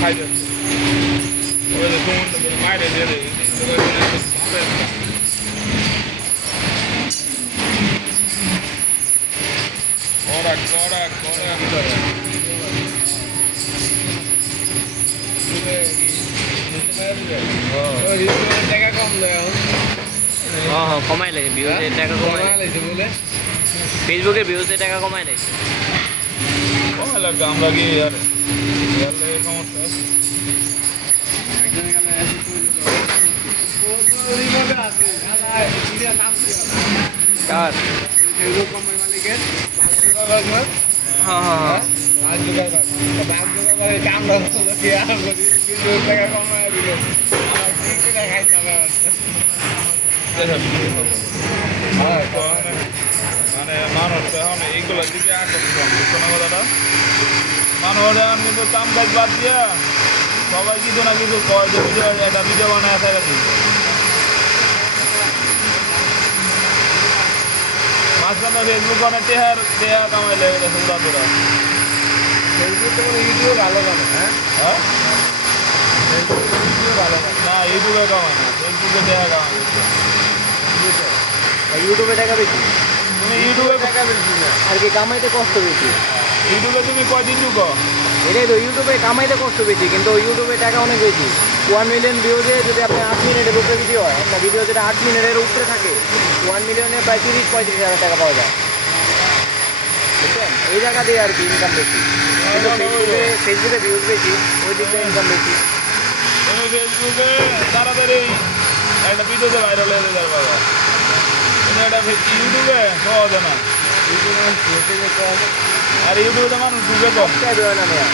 খাই যাচ্ছে মায়ের কমাই লাগে ভিউজে টাকা কমাই লাগছে বলে ফেসবুকে ভিউজে টাকা কমাই লাগছে কমাই লাগবে আমরা কি আর সমস্যা কার হ্যাঁ হ্যাঁ মানে মানুষ এখন এইগুলোর দিকে আকর্ষণ বুঝছো না কথাটা মানুষ এখন কিন্তু কাম কাজ বাদ দিয়া সবাই কিছু না কিছু কয় যে একটা ভিডিও বানায় থাকে মাঝখানে ফেসবুক অনেক টেহার কামাইলে সুন্দর ফেসবুক তো ইউটিউবে ভালো কামে হ্যাঁ হ্যাঁ ইউটিউবে ভালো কামে না ইউটিউবে কামায় না ফেসবুকে টেহার কামাই ইউটিউবে টাকা বেশি তুমি ইউটিউবে টাকা বেশি না আর কি কামাইতে কষ্ট বেশি ইউটিউবে তুমি কয়দিন ঢুকো এটাই তো ইউটিউবে কামাইতে কষ্ট বেশি কিন্তু ইউটিউবে টাকা অনেক বেশি 1 মিলিয়ন ভিউজে যদি আপনি 8 মিনিটের উপরে ভিডিও হয় একটা ভিডিও যেটা 8 মিনিটের উপরে থাকে 1 মিলিয়নে প্রায় 30-35 হাজার টাকা পাওয়া যায় বুঝছেন এই জায়গা দিয়ে আর কি ইনকাম বেশি কিন্তু ফেসবুকে ভিউজ বেশি ওই দিক দিয়ে ইনকাম বেশি তুমি ফেসবুকে তাড়াতাড়ি একটা ভিডিওতে ভাইরাল হয়ে যেতে পারবা তুমি এটা ইউটিউবে সহজে না আর ইউটিউবে মানুষ ঢুকে তো সাবস্ক্রাইব হয় না মেয়া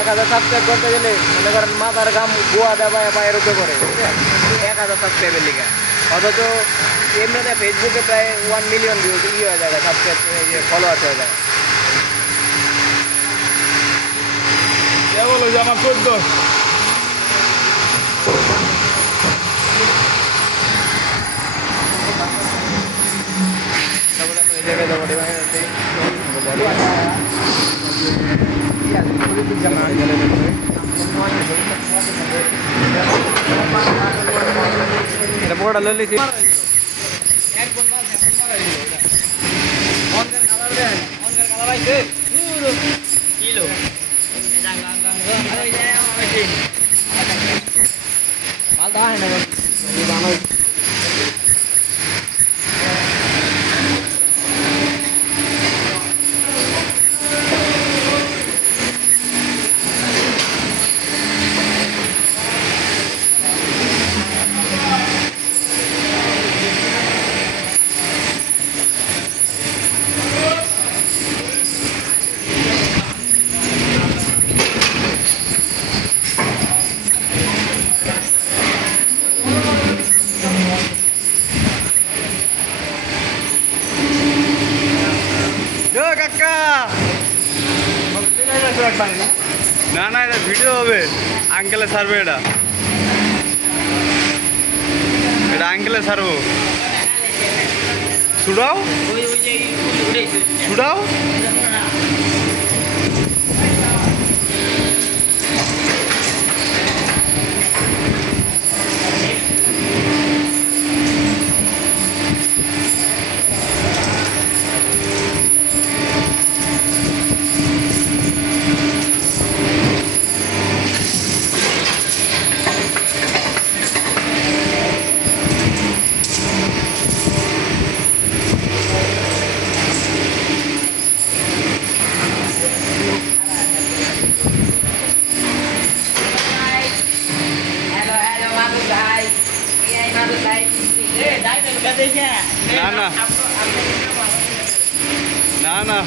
1000 সাবস্ক্রাইব করতে গেলে মনে করেন মাথার ঘাম গোয়া দেওয়া পায়ের উপরে করে বুঝছেন 1000 সাবস্ক্রাইবের লিগে অথচ এমনিতে ফেসবুকে প্রায় 1 মিলিয়ন ভিউজ হয়ে যায় সাবস্ক্রাইব ফলোয়ার্স হয়ে যায় বলো যে আমার 14 এটা পুরোটা ললিছি না না এটা ভিডিও হবে আঙ্কেলে ছাড়বো এটা আঙ্কেলে ছাড়বো ছুড়াও ছুড়াও না না না না